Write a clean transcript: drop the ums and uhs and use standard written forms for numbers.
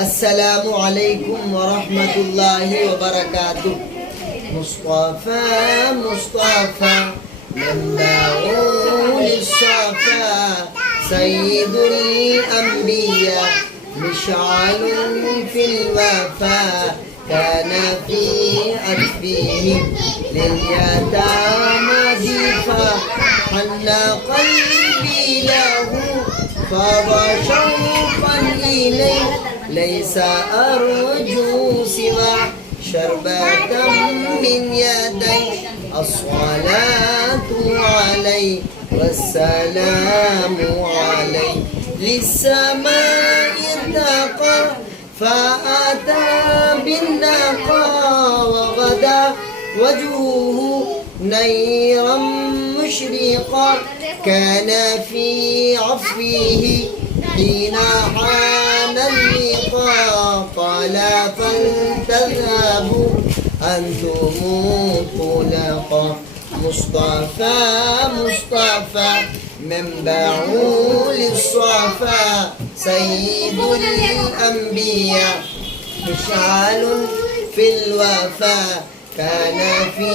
السلام عليكم ورحمة الله وبركاته. مصطفى مصطفى منبع للصفا سيد الأنبياء مشعل في الوفا كان في أكفه لليتامى ضيفا حن قلبي له فاض شوقا إليه ليس أرجو سوى شربة من يدي الصلاة عليه والسلام عليه للسماء ارتقى فأتى بالنقى وغدا وجهه نيرا مشرقا كان في عفوه حين حان اللقاء قال فلتذهبوا أنتم طلقا. مصطفى مصطفى منبع للصفا سيد الأنبياء مشعل في الوفا كان في